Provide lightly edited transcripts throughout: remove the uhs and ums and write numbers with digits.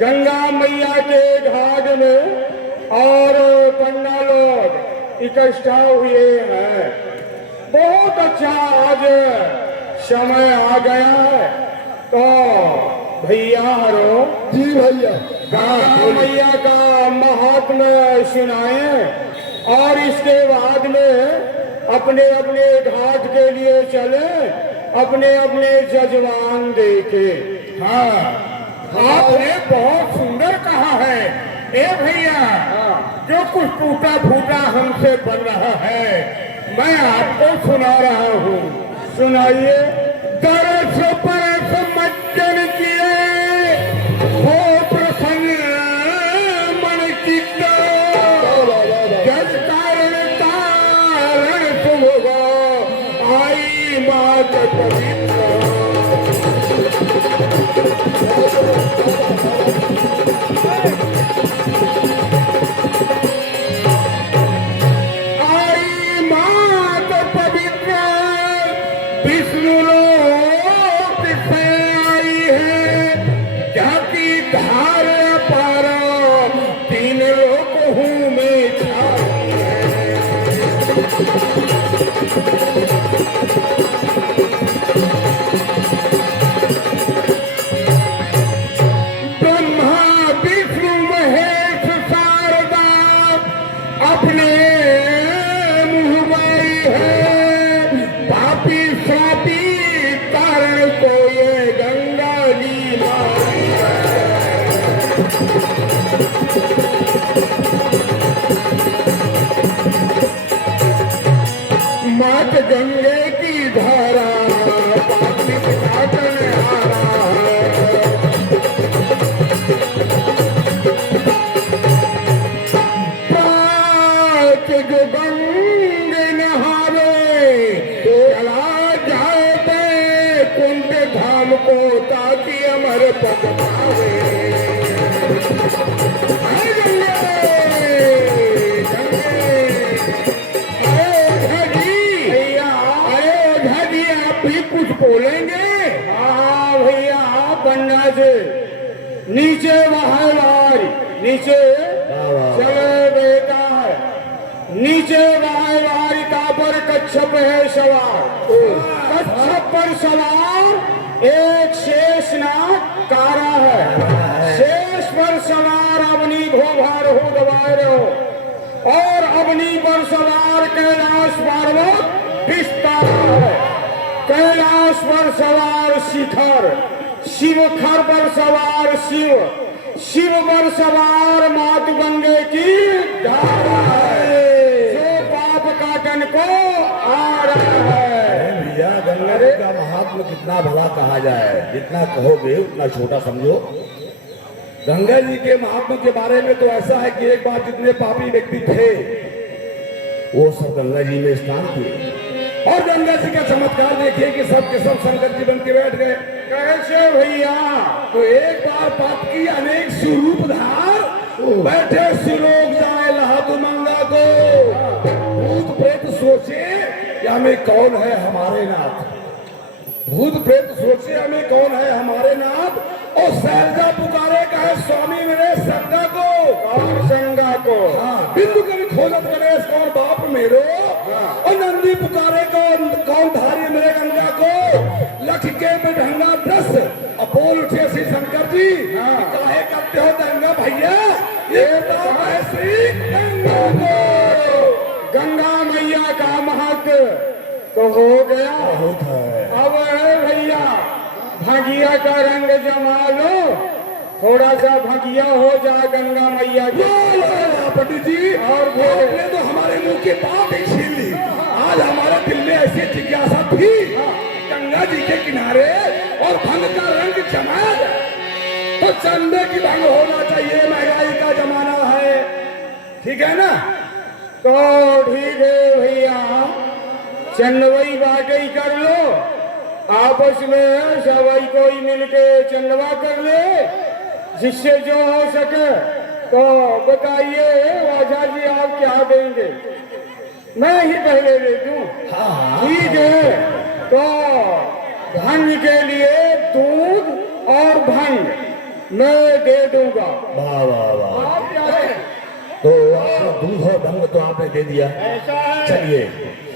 गंगा मैया के घाट में और पन्ना लोग इकट्ठा हुए हैं। बहुत अच्छा आज समय आ गया है। तो भैया रो जी भैया, गंगा मैया का महात्म्य सुनाए और इसके बाद में अपने अपने घाट के लिए चले, अपने अपने जजमान देखे। हाँ, आपने बहुत सुंदर कहा है। ए भैया, जो कुछ टूटा फूटा हमसे बन रहा है मैं आपको सुना रहा हूँ। सुनाइए। दरस परस मज्जन किए हो प्रसन्न मन चित्त, जस कारण तारण तुम हो आई मात पवित्र। आई मात पवित्र विष्णु लोक से आई है, जाति धार पर तीन लोक हूँ मैं छाई है। ब्रह्मा विष्णु महेश शारदा अपने मुँह माई है, पापी स्वापी कारण को ये गंगा जी माई है। मात गंगे की धारा पापी काटने आ रहा है। पाक जो गंगे नहावे चला जाए पे कुंड धाम को ताकि अमर पद पावे। अरे गंगे, गंगे, अरे ओझा जी, भैया, अरे ओझा जी आप भी कुछ बोलेंगे? हाँ भैया, पन्ना से नीचे वहां लारी, नीचे चले बेटा है, नीचे वहां लारी का पर कच्छप है सवार। कच्छप पर सवार एक शेषनाग कारा है। शेष पर सवार अवनी घोघार हो दबाए रहो और अवनी पर सवार कैलाश पर्वत विस्तार है। कैलाश पर सवार शिखर, शिवखर पर सवार शिव, शिव पर सवार मात गंगे की धारा है, जो पाप काटन को आ रहा है। भैया गंगा जी का महात्मा कितना भला कहा जाए, जितना कहोगे उतना छोटा समझो। गंगा जी के महात्मा के बारे में तो ऐसा है कि एक बार जितने पापी व्यक्ति थे वो सब गंगा जी में स्नान किए और गंगा जी का चमत्कार देखिए कि सब के सब शंकर जी बन के बैठ गए। कैसे भैया? तो एक बार पाप की अनेक स्वरूप धार बैठे सुलोक जाए लहादु मंगा को। भूत प्रेत सोचे कि हमें कौन है हमारे नाथ, भूत प्रेत सोचे हमें कौन है हमारे नाथ। और शैलजा पुकारे कहे स्वामी मेरे संगा को, और संगा को। हाँ, बिंदु कभी खोजत गणेश कौन बाप मेरो। और नंदी पुकारे कौन धारी मेरे गंगा को। लख के बेढंगा दस अपोल उठे श्री शंकर जी, काहे करते हो दंगा भैया, ये बताओ है श्री गंगा को। गंगा मैया का महत्व तो हो गया। अब है भैया, भगिया का रंग जमा लो, थोड़ा सा भगिया हो जाए गंगा मैया की। पंडित जी, और आपने तो हमारे मुंह की बात ही छीन ली। आज हमारे दिल में ऐसी जिज्ञासा थी गंगा जी के किनारे और भंग का रंग जमाया जाए तो चंदे की भंग होना चाहिए, महंगाई का जमाना है, ठीक है ना। तो ठीक है भैया, चंदवाई बाटई कर लो, आपस में सवाई कोई मिलके चंदवा कर ले, जिससे जो हो सके। तो बताइए राजा जी आप क्या देंगे? मैं ही पहले दे दूं? ठीक है, तो भंग के लिए दूध और भंग मैं दे दूंगा। वाह वाह वाह। आप क्या है? तो आपका दूध और भंग तो आपने दे दिया। ऐसा है, चलिए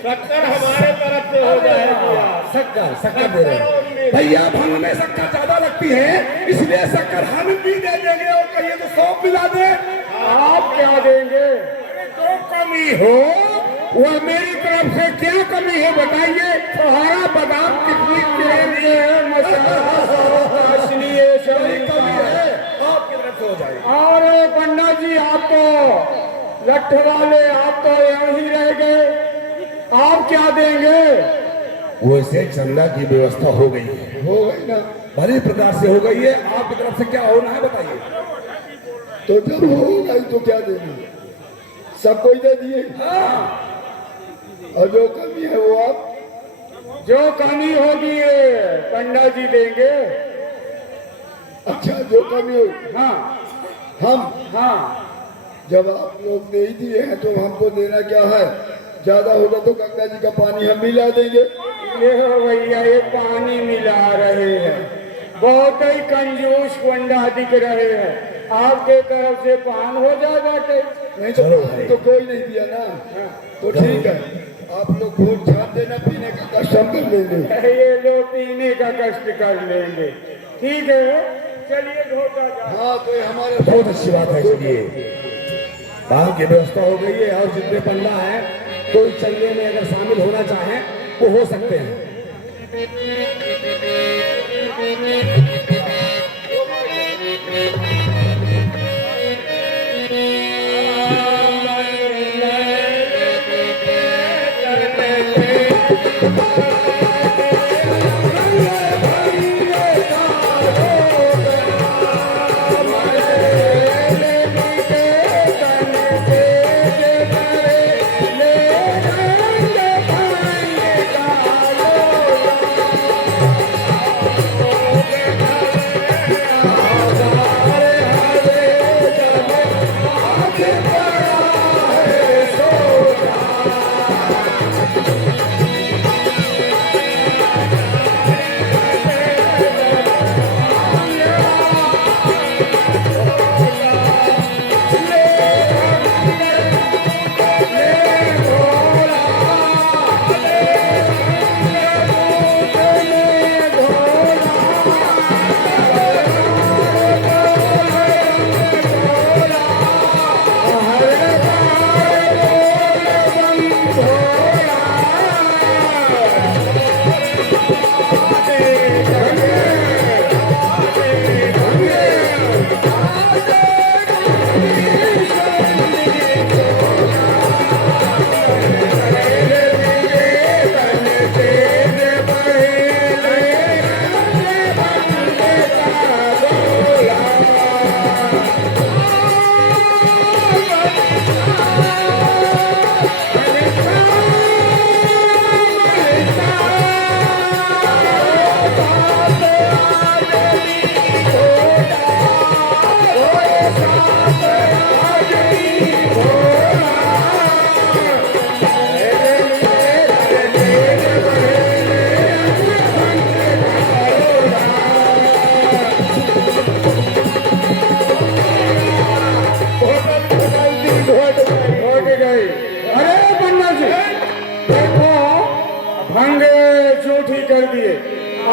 70 हमारे तरफ से हो जाएगा। शक्कर शक्कर दे रहे हैं भैया। भंग में शक्कर ज्यादा लगती है, इसलिए शक्कर हम भी दे देंगे और कहिए तो 100 मिला दे। आप क्या देंगे? जो कमी हो वह मेरी तरफ से क्या कमी है बताइए। छोहारा बादाम कितनी देंगे मसाला असली है, कोई सब कमी है आपकी तरफ से हो जाएगी। और पंडित जी आप तो लठ वाले, आप तो यहीं रह गए, आप क्या देंगे? वैसे चंदा की व्यवस्था हो गई है। हो गई ना? भली प्रकार से हो गई है। आपकी तरफ से क्या होना है बताइए। तो जब हो गई तो क्या देना? सब कोई दे दिए। और जो कमी है वो आप जो कमी होगी पंडित जी देंगे। अच्छा जो कमी हो हाँ हम हाँ, जब आप लोग दे ही दिए हैं तो हमको देना क्या है? ज्यादा होगा तो गंगा जी का पानी हम मिला देंगे। ये भैया ये पानी मिला रहे हैं, बहुत ही कंजूस पंडा दिख रहे हैं। आपके तरफ से पान हो जाएगा नहीं तो चलो पानी भाई। तो कोई नहीं दिया ना। तो ठीक है, आप लोग वोट छाप देना, पीने का कष्ट हम कर लेंगे। ये लोग पीने का कष्ट कर लेंगे। ठीक है, चलिए धोखा जा। हाँ तो ये हमारे बहुत अच्छी बात है। चलिए भांग की व्यवस्था हो गई है और जितने पंडा हैं कोई चलने में अगर शामिल होना चाहें वो हो सकते हैं।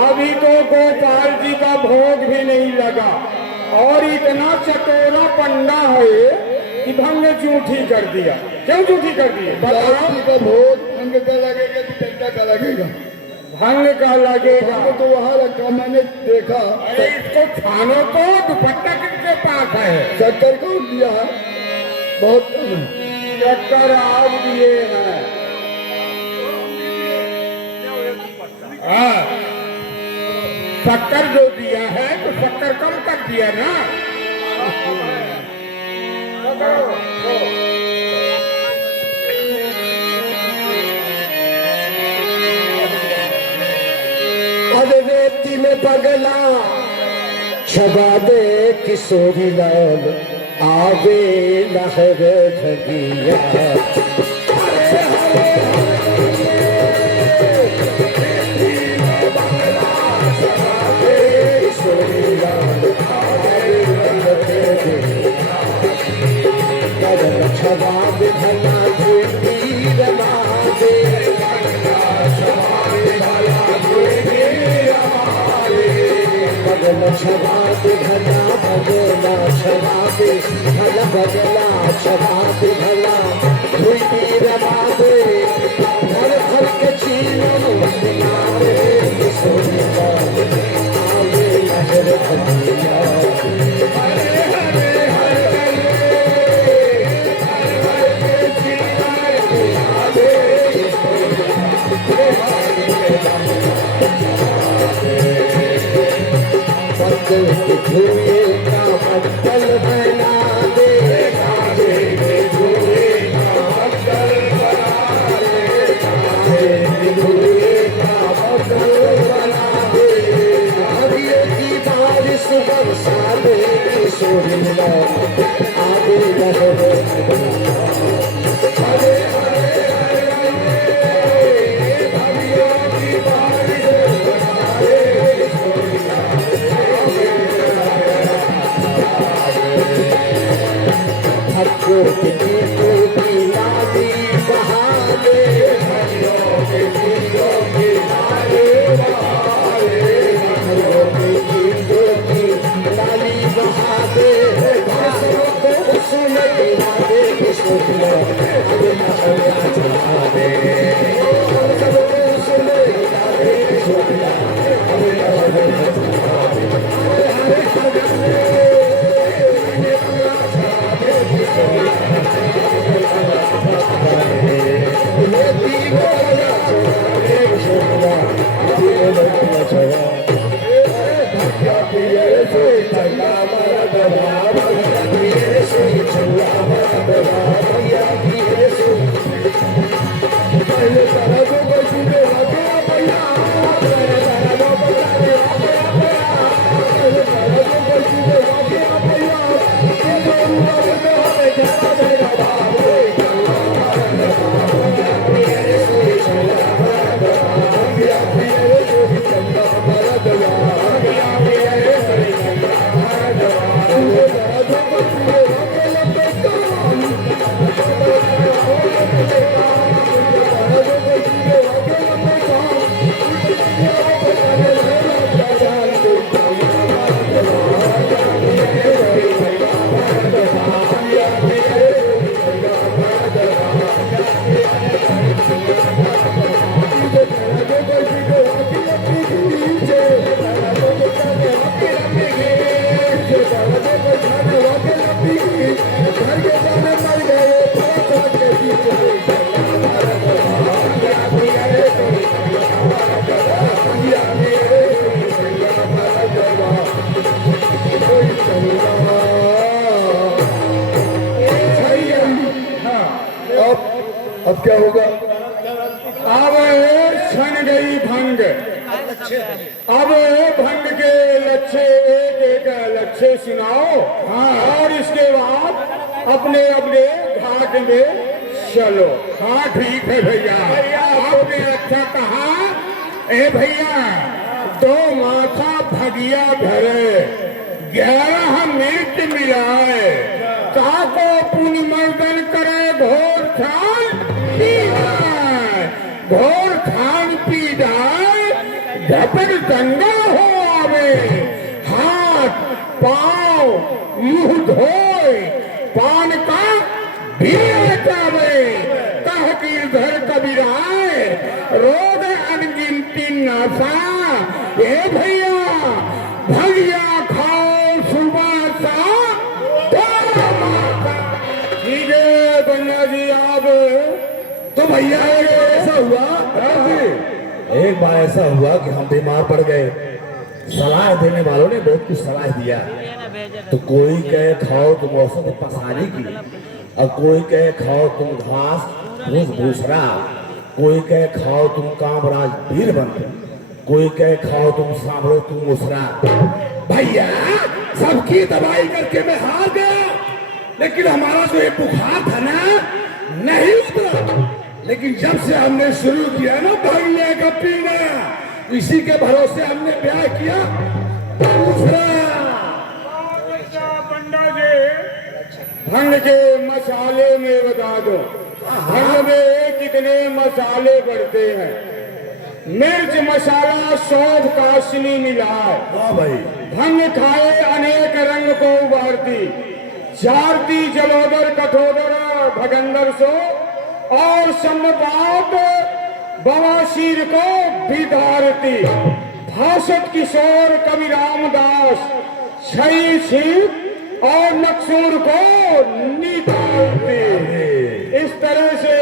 अभी तो गोपाल जी का भोग भी नहीं लगा और इतना चटोरा पंडा है कि भंग जूठी कर दिया। क्यों जूठी कर दिए बताओ? रात्रि का भोग भंग का लगेगा कि डंडा का लगेगा? भंग का लगेगा। भंग तो वहाँ रखा मैंने देखा। अरे इसको छानो तो दुपट्टा किसके पास है? शक्कर कौन दिया है? बहुत कम है। चक्कर आप दिए हैं। हाँ, शक्कर जो दिया है तो शक्कर कम कर दिया ना। अब रेती में पगला छबा दे किशोरी लाल आवे लहर भगिया। किशोरी लाल आवे भगला छवा दे भला भगला छवा दे भला भगला छवा दे भला धुई रमा दे हर हर के चीनो बना दे सोनिया आवे लहर भगिया हरे हरे हरे धुए का बदल बना दे काजे धुए का बदल बना दे काजे धुए का बदल बना दे हरिये की बारिश बरसा दे सोनिया आगे लहर हरे हरे अब क्या होगा? अब छन गई भंग। अब भंग के लच्छे एक एक लच्छे सुनाओ। हाँ, और इसके बाद अपने अपने घाट में चलो। हाँ ठीक है भैया, आपने अच्छा कहा। ए भैया, दो माथा भगिया धरे 11 मिर्च मिलाए ताको पुण्य मर्दन करे घोर छान पी जाए, घोर छान पी जाए, झपट दंगा हो आवे, हाथ पाँव मुंह धोए पान का भी जावे, कह गिरधर कबीराए रोग अनगिनती नशा। ए भैया भगिया खाओ सुबह शाम गंगा जी। आप तो भैया ऐसा हुआ, एक बार ऐसा हुआ कि हम बीमार पड़ गए। सलाह देने वालों ने बहुत कुछ सलाह दिया। तो कोई कहे खाओ तुम औसत पसारी की, और कोई कहे खाओ तुम घास भूस भूसरा, कोई कहे खाओ तुम कामराज वीर बन, कोई कहे खाओ तुम सांभरो तुम मुसरा। भैया सबकी दवाई करके मैं हार गया, लेकिन हमारा जो ये बुखार था ना नहीं उतरा। लेकिन जब से हमने शुरू किया ना भंगिया का पीना, इसी के भरोसे हमने ब्याह किया। पंडा जी भंग के मसाले में बता दो, भंग में कितने मसाले पड़ते हैं? मिर्च मसाला सौंफ काशनी मिला है। हाँ भाई, भंग खाए अनेक रंग को उबारती, जारती जलोदर कठोदर भगंदर सो, और सम्पात बवासीर को बिदारती, भाषत किशोर कवि रामदास छई छिप और नक्सूर को निकालती। इस तरह से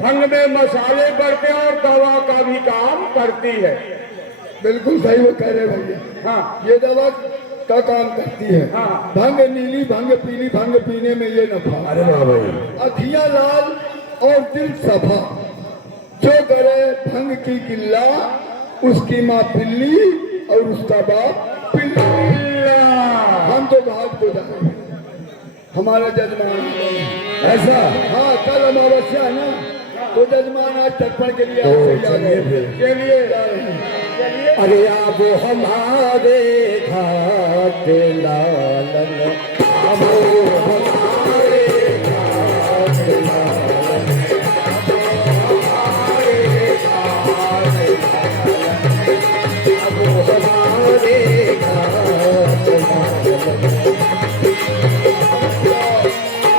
भंग में मसाले पड़ते और दवा का भी काम करती है। बिल्कुल सही वो कह रहे भैया। हाँ ये दवा का काम करती है। हाँ। भंग नीली भंग पीली, भंग पीने में ये नफा। अरे वाह भाई। अखियां लाल और दिल सफा, जो करे भंग की किल्ला, उसकी माँ पिल्ली और उसका बाप पिल्ला। हम तो घाट को जाए, हमारा जजमान ऐसा हाँ कल अमावस्या है ना, तो जजमान आज तर्पण के लिए आपसे जा रहे हैं। चलिए जा रहे हैं। अरे आप हमारे घाट लालन, अब हमारे घाट लालन, अब हमारे घाट लालन,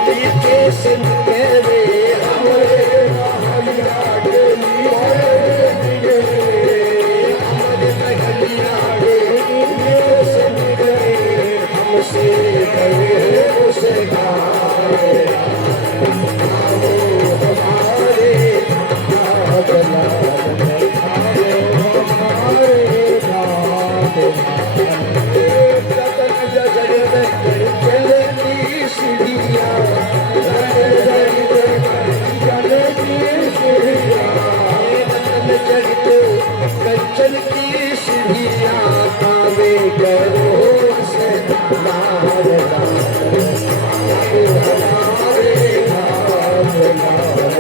नीचे से मेरे हमारे महलिया के लिए, हमारे महलिया के लिए से गए, हमसे गए उसे गाए, आओ हमारे घाट लालन, आओ हमारे घाट लालन, चलती सीढ़ियाँ, कंचन की सीढ़ियाँ, कावे करो से लाल लाल, हमारे घाट लाल,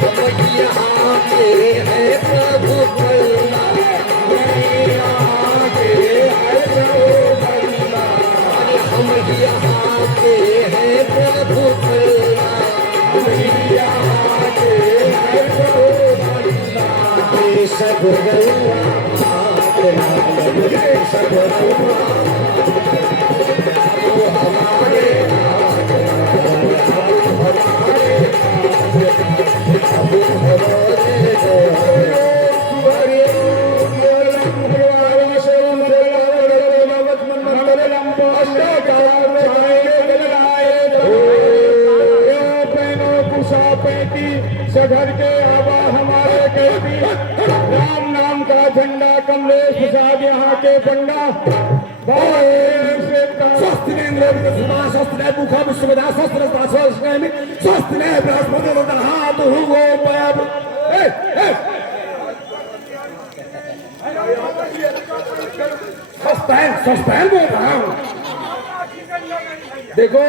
हम यहाँ के हैं प्रभु बल्ला, यहाँ के हैं प्रभु बल्ला, हम यहाँ के हैं प्रभु बल्ला, हम यहाँ के हैं प्रभु बल्ला, ये सब गौवा घाट लालन, ये सब गौवा वो हमारे घाट लालन, हमारे सधर के आबा हमारे कहती, राम नाम का झंडा कमलेश प्रसाद यहाँ के पंडा, स्वस्ति मुखा विश्वविद्या स्वस्ति बृहस्पति हाथ सस्पैन बोल रहा हूँ। देखो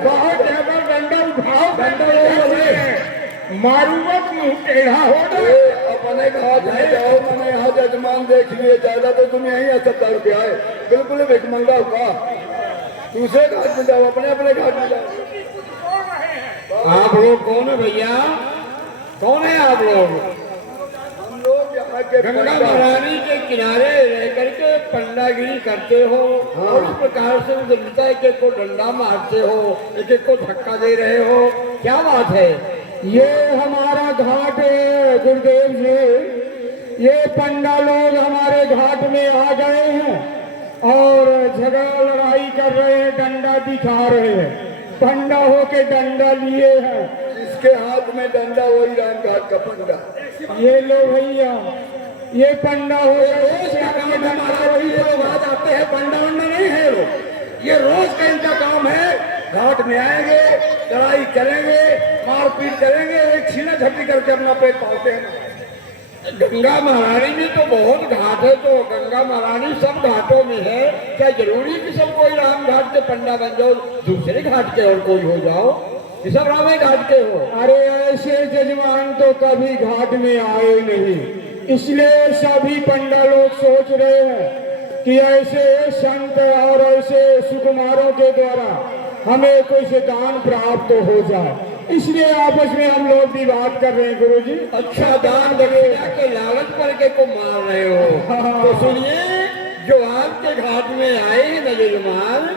बहुत ज्यादा डंडा उठाओ, डंडा मारूवत मुंह टेढ़ा हो गए। अपने घाट में जाओ, मैंने यहाँ जजमान देख लिए, ज्यादा तो तुम यही 70 रुपया है, बिल्कुल भिकमंगा हुआ। दूसरे घाट में जाओ, अपने अपने घाट में जाओ। आप लोग कौन है भैया? कौन है आप लोग? हम लोग यहाँ के गंगा पंडा। महारानी के किनारे रह करके पंडागिरी करते हो और इस प्रकार से मुझे मिलता है कि एक को डंडा मारते हो, एक एक को धक्का दे रहे हो, क्या बात है? ये हमारा घाट है गुरुदेव जी। ये पंडा लोग हमारे घाट में आ गए हैं और झगड़ा लड़ाई कर रहे हैं, डंडा दिखा रहे हैं। पंडा होके डंडा लिए हैं। जिसके हाथ में डंडा वही राम घाट का पंडा। ये लो भैया, ये पंडा हो रोज का काम हमारा वही है, लोग आ जाते हैं, पंडा वंडा नहीं है लोग, ये रोज का इनका काम है। घाट में आएंगे, लड़ाई करेंगे, मारपीट करेंगे, एक छीना झपटी करके अपना पेट पालते हैं। गंगा महारानी में तो बहुत घाट है, तो गंगा महारानी सब घाटों में है, क्या जरूरी कि सब कोई राम घाट के पंडा बन जाओ, दूसरे घाट के और कोई हो जाओ? ये सब राम घाट के हो। अरे ऐसे जजमान तो कभी घाट में आए नहीं, इसलिए सभी पंडा लोग सोच रहे हैं कि ऐसे संत और ऐसे सुकुमारों के द्वारा हमें कुछ दान प्राप्त हो जाए, इसलिए आपस में हम लोग भी बात कर रहे हैं गुरु जी। अच्छा, दान दक्षिणा के लालच पर के को मार रहे हो। तो सुनिए, जो आपके घाट में आए हैं न यजमान,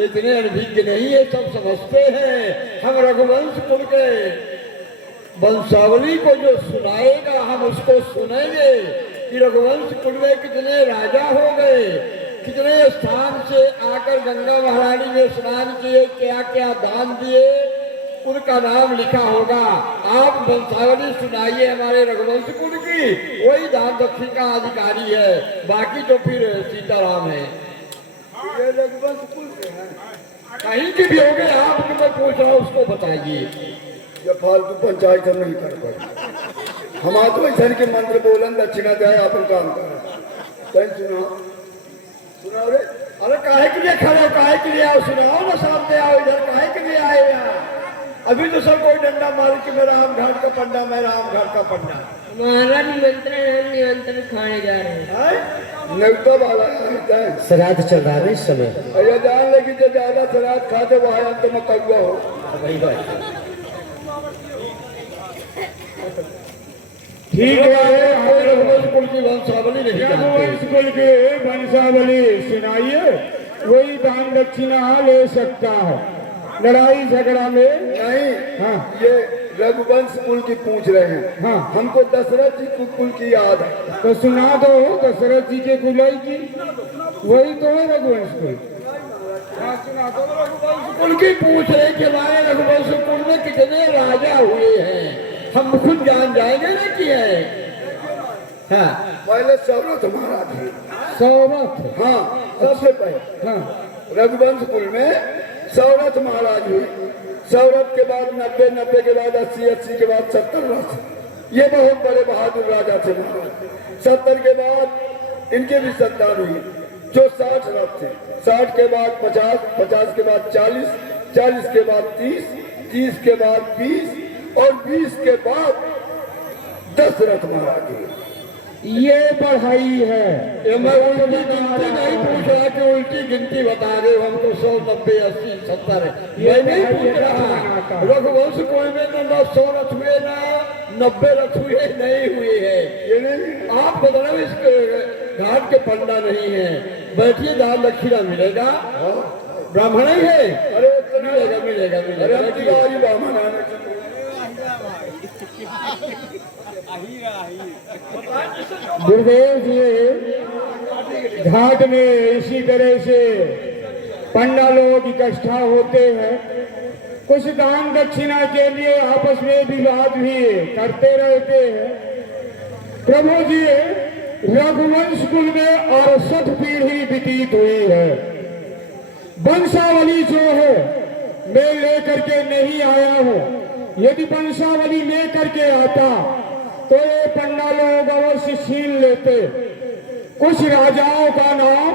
इतने अनभिज्ञ नहीं है, सब समझते हैं। हम रघुवंश कुल के वंशावली को जो सुनाएगा हम उसको सुनेंगे कि रघुवंश कुल में कितने राजा हो गए, कितने स्थान से आकर गंगा महारानी में स्नान किए, क्या क्या दान दिए, उनका नाम लिखा होगा। आप वंशावली सुनाइए हमारे रघुवंश कुल की, वही दान दक्षिण का अधिकारी है, बाकी तो फिर सीताराम है। ये रघुवंश कुल से हैं। कहीं की भी हो गए, आप मैं पूछ रहा हूँ उसको बताइए। ये फालतू पंचायत हम नहीं कर पाए। हमारे तो ऐसा के मंत्र बोलन दक्षिणा दे अपन काम कर सुनाओ रे। अरे काहे के लिए खड़े हो, काहे के लिए आओ, सुनाओ ना, सामने आओ इधर, काहे के लिए आए यहाँ? अभी तो सब कोई डंडा मारे कि मैं राम घाट का पंडा, मैं राम घाट का पंडा। हमारा निमंत्रण, हम निमंत्रण खाने जा रहे हैं। न्योता वाला है श्राद्ध चल रहा है इस समय। अरे जान लगी जो ज्यादा श्राद्ध खाते वहां अंत में कौआ हो। वही बात। ठीक है, कोई रघुवंश कुल की वंशावली नहीं जानते। रघुवंश कुल के वंशावली सुनाइए, वही दान दक्षिणा ले सकता है। लड़ाई झगड़ा में नहीं, हाँ ये रघुवंश कुल की पूछ रहे हैं। हाँ। हमको दशरथ जी कुल की याद है। तो सुना दो दशरथ जी के कुलाई की, वही तो है रघुवंश कुल। हाँ सुना दो। रघुवंश कुल की पूछ रहे कि हमारे रघुवंश कुल में कितने राजा हुए हैं, हम खुद जान जाएंगे ना कि है। हाँ, पहले सौरथ महाराज थे। सौरथ, हाँ, सबसे पहले हाँ रघुवंश कुल में सौरथ महाराज हुए। सौरथ के बाद 90 के बाद 80 के बाद 70 राजा। ये बहुत बड़े बहादुर राजा थे महाराज। 70 के बाद इनके भी संतान हुई जो 60 रथ थे। 60 के बाद 50, 50 के बाद 40, 40 के बाद 30, 30 के बाद 20 और 20 के बाद दशरथ महाराज हुए। ये बढ़ाई है। ये मैं उल्टी गिनती नहीं पूछ रहा कि उल्टी गिनती बता रहे हो हमको 100, 90, 80, 70 मैं नहीं पूछ रहा। रघुवंश कुल में ना 100 रथ हुए ना 90 रथ हुए, नहीं हुए हैं। ये नहीं, आप बताओ इस घाट के पंडा नहीं है। बैठिए, दान दक्षिणा मिलेगा। ब्राह्मण ही है। अरे मिलेगा मिलेगा अरे हम मिलेगा। तिवारी ब्राह्मण आने गुरुदेव जी घाट में इसी तरह से पंडा लोग इकट्ठा होते हैं, कुछ दान दक्षिणा के लिए आपस में विवाद भी करते रहते हैं। प्रभु जी, रघुवंश कुल में 68 पीढ़ी व्यतीत हुई है। वंशावली जो है मैं लेकर के नहीं आया हूँ। यदि वंशावली लेकर के आता तो ये पंडा लोग अवश्य छीन लेते। कुछ राजाओं का नाम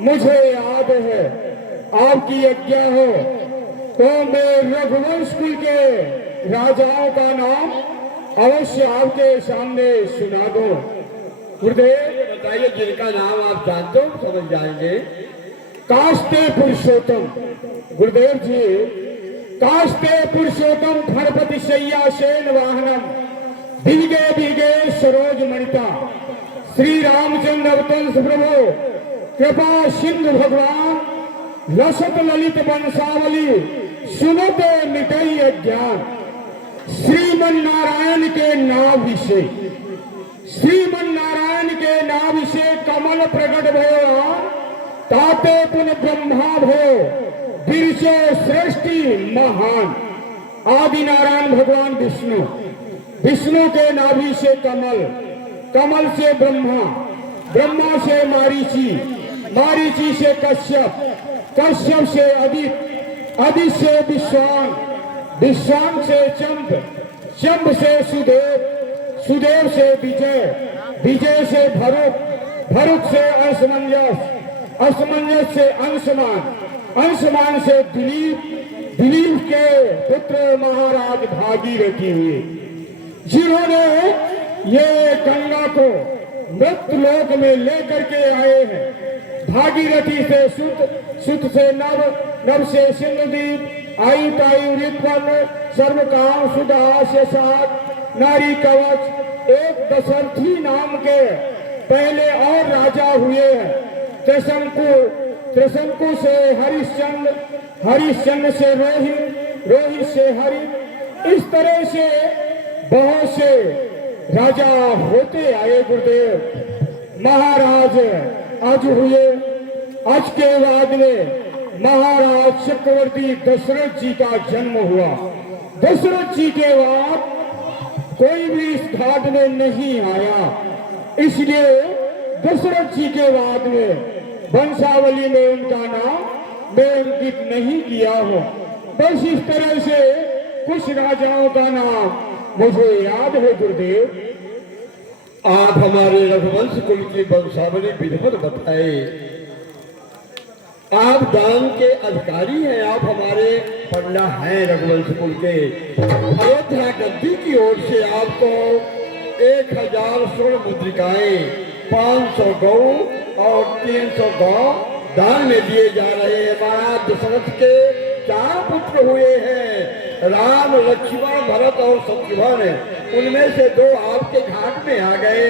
मुझे याद है, आपकी आज्ञा हो तो मैं रघुवंश कुल के राजाओं का नाम अवश्य आपके सामने सुना दो। गुरुदेव बताइए, जिनका नाम आप जानते हो समझ जाएंगे। कास्ते पुरुषोत्तम। गुरुदेव जी, कास्ते पुरुषोत्तम खरपति शैया सेन वाहनम भीगे भीगे सरोज मणिता श्री रामचंद्र अवतंस प्रभु कृपा सिंधु भगवान लसत ललित वंशावली सुनते मिटई अज्ञान। श्रीमन नारायण के नाभि से, श्रीमन नारायण के नाभि से कमल प्रकट भयो ताते पुन ब्रह्मा भयो बिरचो सृष्टि महान। आदि नारायण भगवान विष्णु, विष्णु के नाभि से कमल, कमल से ब्रह्मा, ब्रह्मा से मारीची, मारीची से कश्यप, कश्यप से अदित, अदित से विश्वान, विश्वान से चंद, चंद से सुदेव, सुदेव से विजय, विजय से भरत, भरत से असमंजस, असमंजस से अंशमान, अंशमान से दिलीप, दिलीप के पुत्र महाराज भागीरथी हुए, जिन्होंने ये गंगा को मृत लोक में लेकर के आए हैं। भागीरथी से सुत, सुत से नव, नव से सिंहदीप, आयु तायु ऋतवन, सर्व काम सुधा से सात, नारी कवच, एक दशरथी नाम के पहले और राजा हुए हैं। त्रिशंकु, त्रिशंकु से हरिश्चंद्र, हरिश्चंद्र से रोहित, रोहित से हरि, इस तरह से बहुत से राजा होते आए गुरुदेव। महाराज आज हुए, आज के बाद में महाराज चक्रवर्ती दशरथ जी का जन्म हुआ। दशरथ जी के बाद कोई भी इस घाट में नहीं आया, इसलिए दशरथ जी के बाद में वंशावली में उनका नाम मैं अंकित नहीं किया हूँ। बस इस तरह से कुछ राजाओं का नाम मुझे याद है गुरुदेव। आप हमारे रघुवंश कुल की वंशावली विधिवत बताए। आप दान के अधिकारी हैं, आप हमारे पंडा हैं रघुवंश कुल के। अयोध्या गद्दी की ओर से आपको 1000 स्वर्ण मुद्रिकाएं, 500 गौ और 300 गौ दान में दिए जा रहे हैं। महाराज दशरथ के 4 पुत्र हुए हैं, राम, लक्ष्मण, भरत और शत्रुघ्न। उनमें से 2 आपके घाट में आ गए।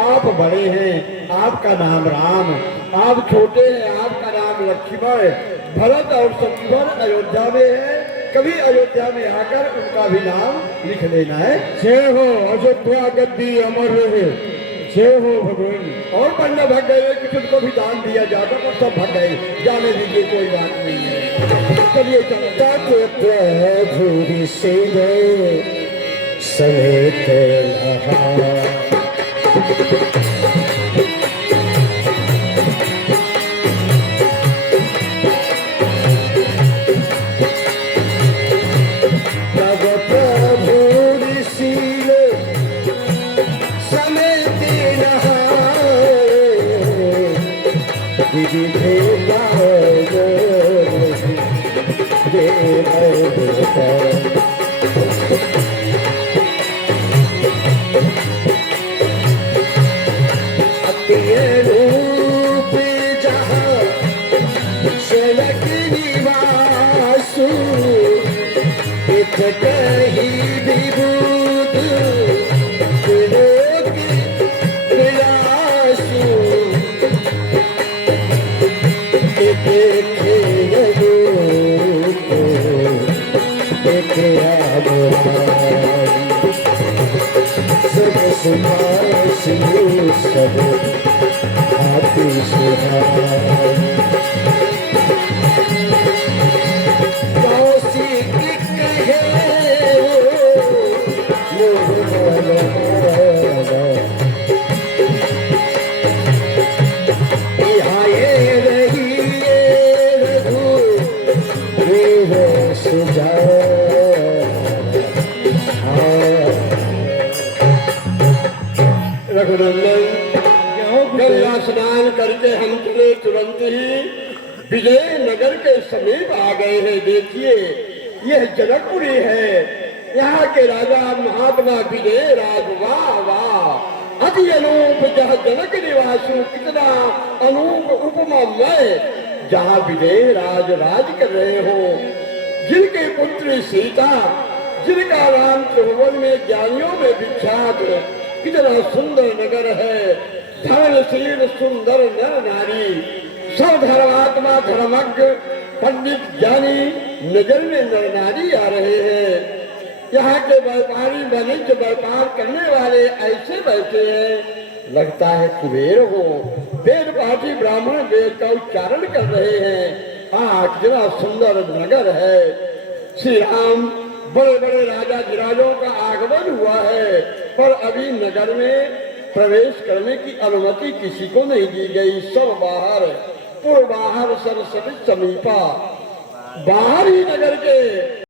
आप बड़े हैं, आपका नाम राम, आप छोटे हैं, आपका नाम लक्ष्मण। भरत और शत्रुघ्न अयोध्या में है, कभी अयोध्या में आकर उनका भी नाम लिख लेना है। जय हो अयोध्या गद्दी अमर रहे, जय हो भगवान। और पंडा भग गए, कुछ उनको भी दान दिया जाता पर सब भग गए, जाने दीजिए, कोई बात नहीं है। चलिए भूरी से समेत रूप जहाँ शलक निवासु, इत कहीं विभूत लोक विलासु, देखे रूप देखे सब सुभाषी सब हाथी कौशिक कहे आए रहिए रघु वीर सुजा। रघुनंदन, गंगा स्नान करके हम चले तुरंत ही विजय नगर के समीप आ गए हैं। देखिए यह जनकपुरी है, यहाँ के राजा महात्मा विजय राज। वाह वाह, अति अनूप जहाँ जनक निवासु, कितना अनूप उपमा मैं, जहाँ विजय राज राज कर रहे हो। जिनके पुत्री सीता, जिनका नाम त्रिभुवन में ज्ञानियों में विख्यात, कितना सुंदर नगर है। धर्मशील सुंदर नर नारी, सब धर्मात्मा धर्मज्ञ पंडित ज्ञानी नगर में नर नारी आ रहे हैं। यहाँ के व्यापारी वाणिज्य व्यापार करने वाले ऐसे बैठे हैं, लगता है कुबेर हो। वेद पाठी ब्राह्मण वेद का उच्चारण कर रहे हैं। कितना सुंदर नगर है। श्री राम, बड़े बड़े राजा धिराजों का आगमन हुआ है, पर अभी नगर में प्रवेश करने की अनुमति किसी को नहीं दी गई। सब बाहर, पूर्व बाहर सरस्वती समीपा, बाहर ही नगर के